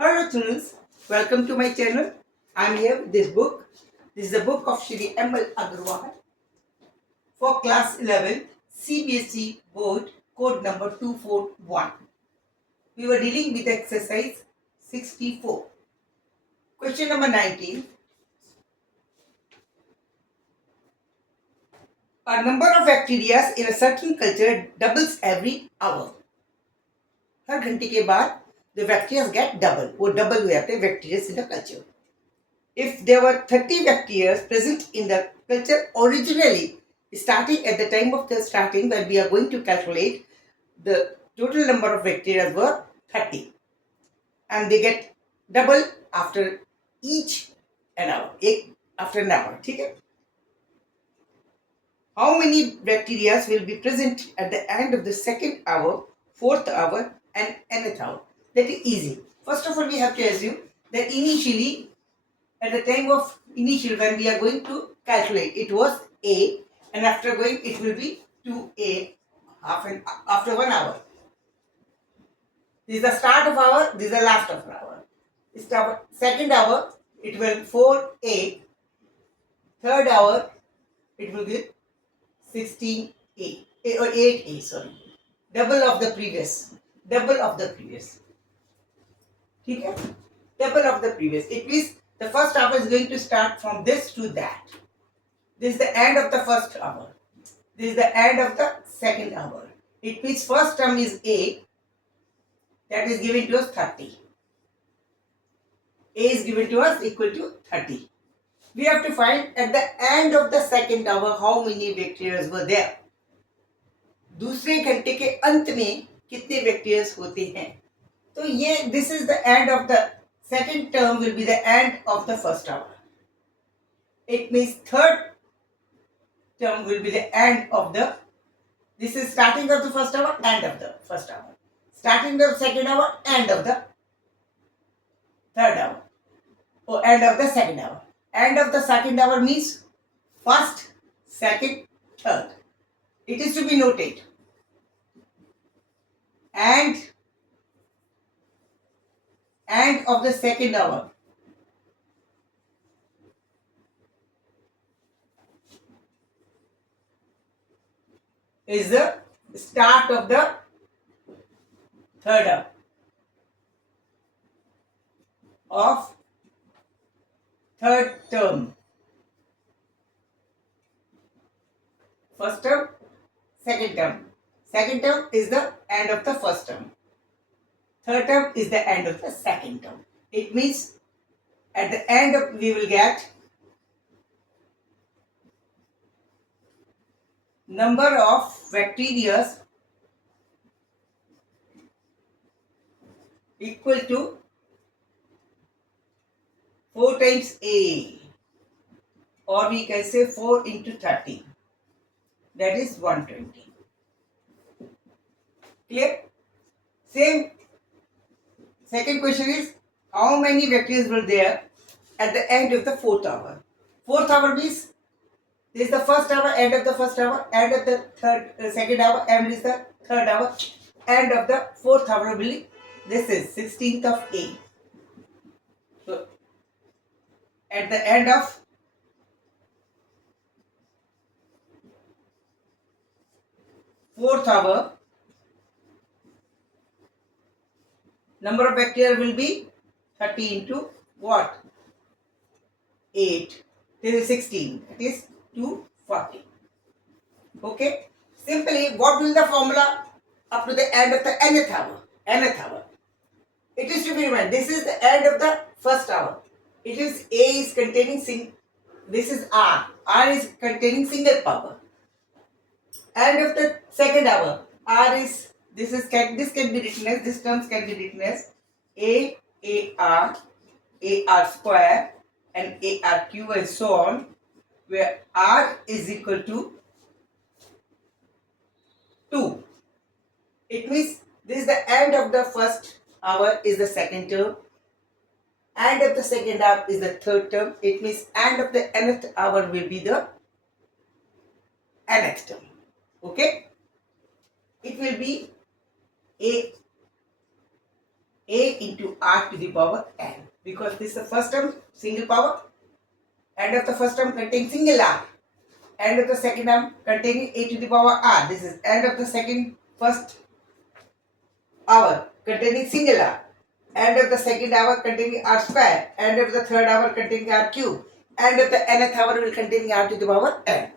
Hello students, welcome to my channel. I am here with this book. This is the book of Shri M.L. Agarwal for class 11 CBSE board code number 241. We were dealing with exercise 64. Question number 19. A number of bacteria in a certain culture doubles every hour. हर घंटे के बाद the bacteria get double. वो double हो जाते हैं bacteria in the culture. If there were 30 bacteria present in the culture originally, starting at the time of the starting when we are going to calculate, the total number of bacteria were 30. And they get double after each an hour. After an hour. Okay? How many bacteria will be present at the end of the second hour, fourth hour, and nth hour? That is easy. First of all, we have to assume that initially, at the time of initial when we are going to calculate, it was A, and after going it will be 2A after 1 hour. This is the start of hour, this is the last of hour. This is our second hour, it will 4A. Third hour, it will be 16A or 8A, sorry. Double of the previous. Double of the previous. Okay? Double of the previous. It means the first hour is going to start from this to that. This is the end of the first hour. This is the end of the second hour. It means first term is A. That is given to us 30. A is given to us equal to 30. We have to find at the end of the second hour how many bacteria were there. दूसरे घंटे के अंत में कितने bacteria होते हैं. तो ये this is the end of the second term will be the end of the first hour. It means third term will be the end of the, this is starting of the first hour, end of the first hour. Starting of the second hour, end of the third hour. Or end of the second hour. End of the second hour means first, second, third. It is to be noted. And end of the second hour. Is the start of the third hour of third term. First term, second term. Second term is the end of the first term. Third term is the end of the second term. It means at the end of we will get number of bacteria equal to 4 times A, or we can say 4 into 30. That is 120. Clear? Same. Second question is how many bacteria were there at the end of the fourth hour? Fourth hour means this is the first hour, end of the first hour, end of the second hour, end is the third hour, end of the fourth hour will be, this is 16th of A. So at the end of fourth hour, number of bacteria will be 30 into what? 8. This is 16. It is 240. Okay. Simply, what will the formula up to the end of the nth hour? Nth hour. It is to be remembered. This is the end of the first hour. It is A is containing this is R. R is containing single power. End of the second hour. R is this can be written as, this terms can be written as AR square and ARQ and so on, where R is equal to 2. It means this is the end of the first hour is the second term. End of the second hour is the third term. It means end of the nth hour will be the nth term. Okay? It will be a into r to the power n, because this is the first term single power, end of the first term containing single r, end of the second term containing a to the power r. This is end of the first hour containing single r, end of the second hour containing r square, end of the third hour containing r cube, end of the nth hour will containing r to the power n.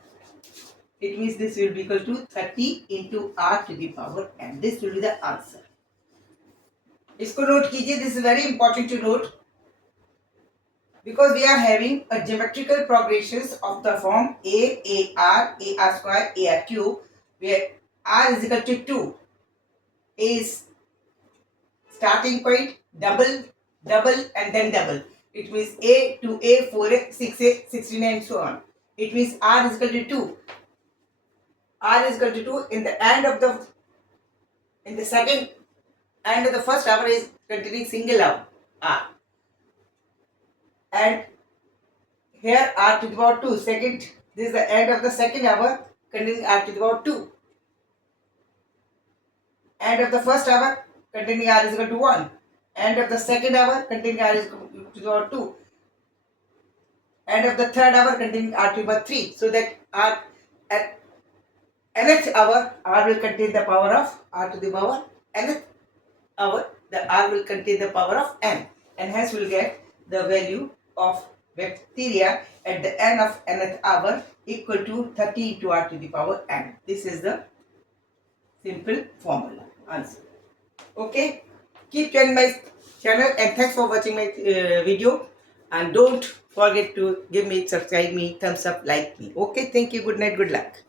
It means this will be equal to 30 into r to the power n. This will be the answer. इसको note कीजिए. This is very important to note, because we are having a geometrical progressions of the form a r square, a r cube, where r is equal to 2. A is starting point, double, and then double. It means a, 2a, 4a, 6a, 16a, and so on. It means r is equal to 2. R is equal to 2 in the second end of the first hour is containing single hour r, and here r to the power 2. Second, this is the end of the second hour containing r to the power 2. End of the first hour containing r is equal to 1. End of the second hour containing r is equal to the power 2. End of the third hour containing r to the power 3. So that r at nth hour, r will contain the power of r to the power nth hour, the r will contain the power of n, and hence we will get the value of bacteria at the end of nth hour equal to 30 into r to the power n. This is the simple formula answer. Okay, keep joining my channel, and thanks for watching my video, and don't forget to give me, subscribe me, thumbs up, like me. Okay, thank you, good night, good luck.